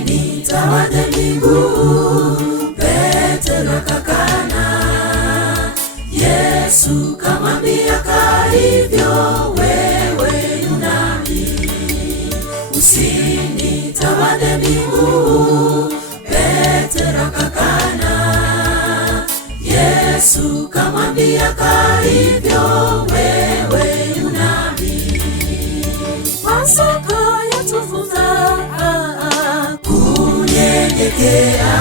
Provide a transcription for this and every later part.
usinitawade miguu. Petero akakana. Yesu kamwambia, kaa hivyo, wewe yu nani? Usinitawade miguu. Petero akakana. Yesu kamwambia, kaa hivyo, wewe yu nani? Pasaka yatufunza kunyenyekea,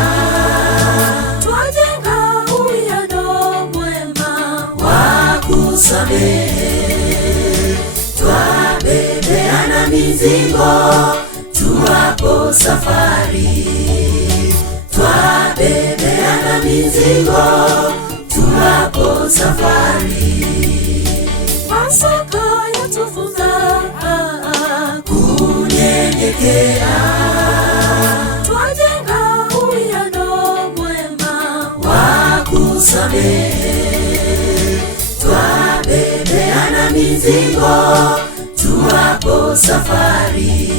twajenga uwiano mwema wa kusamehe, twabebeana mizigo tuwapo safari, twabebeana mizigo tuwapo safari. Pasaka yatufunza kunyenyekea, twajenga uwiano mwema wa kusamehe, twabebeana mizigo tuwapo safari,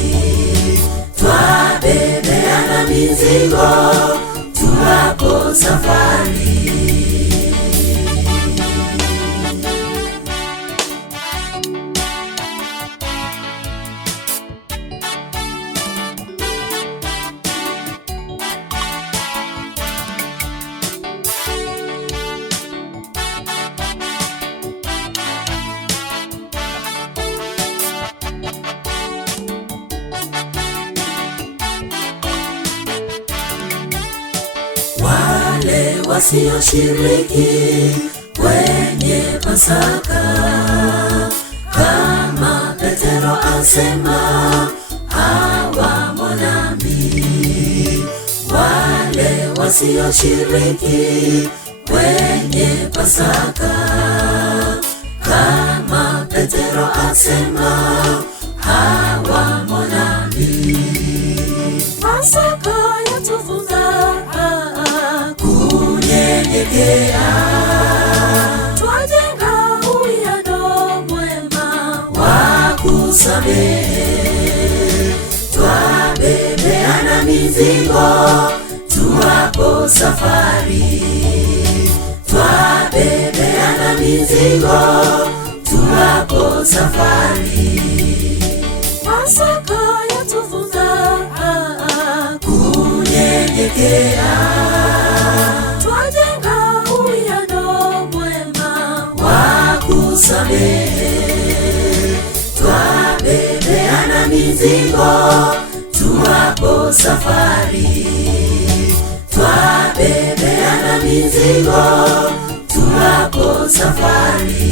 twabebeana mizigo tuwapo safari. Wale wasioshiriki kwenye Pasaka, kama Petero asema, hawamo nami. Wale wasioshiriki kwenye Pasaka, kama Petero asema, hawamo nami. Pasaka yatufunza kunyenyekea, twajenga uwiano mwema wa kusamehe, twabebeana mizigo tuwapo safari, twabebeana mizigo tuwapo safari. Pasaka yatufunza kunyenyekea, twajenga uwiano mwema wa kusamehe, twabebeana mizigo tuwapo safari, twabebeana mizigo tuwapo safari.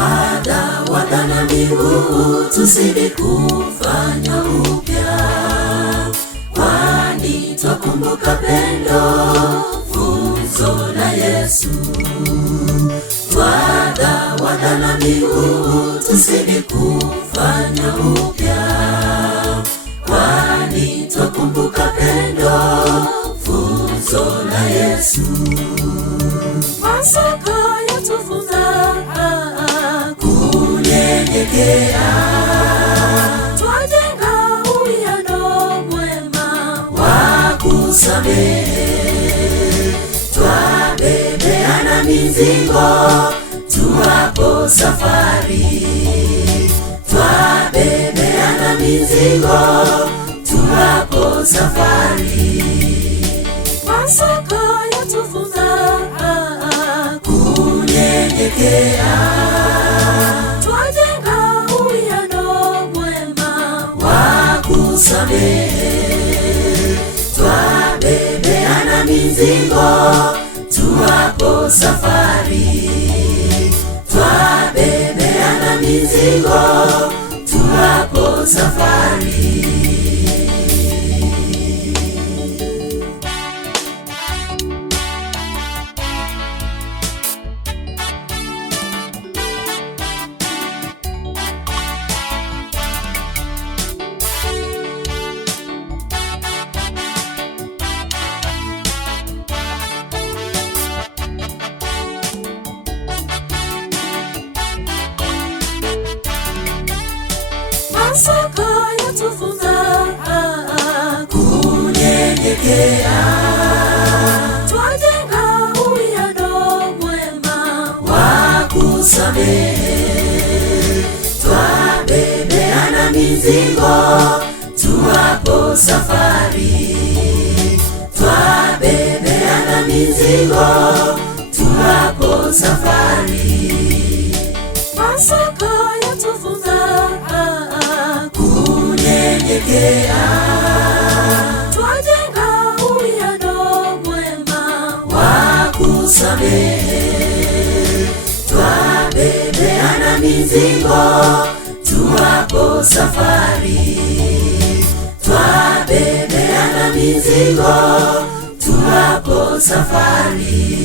Twadawada miguu tusidi kufanya upya, kwani twakumbuka pendo funzo la Yesu. Twadawada miguu tusidi kufanya upya, kwani twakumbuka pendo funzo la Yesu. Pasaka yatufunza kunyenyekea, twajenga uwiano mwema wa kusamehe, twabebeana mizigo tuwapo safari, twabebeana mizigo tuwapo safari. Pasaka yatufunza kunyenyekea, twajenga uwiano mwema wa kusamehe, twabebeana mizigo tuwapo safari, twabebeana mizigo tuwapo safari. kunyenyekea, twajenga uwiano mwema wa kusamehe, twabebeana mizigo tuwapo safari, twabebeana mizigo tuwapo safari. Pasaka yatufunza kunyenyekea, twajenga uwiano mwema wa kusamehe, twabebeana mizigo tuwapo safari, twabebeana mizigo tuwapo safari.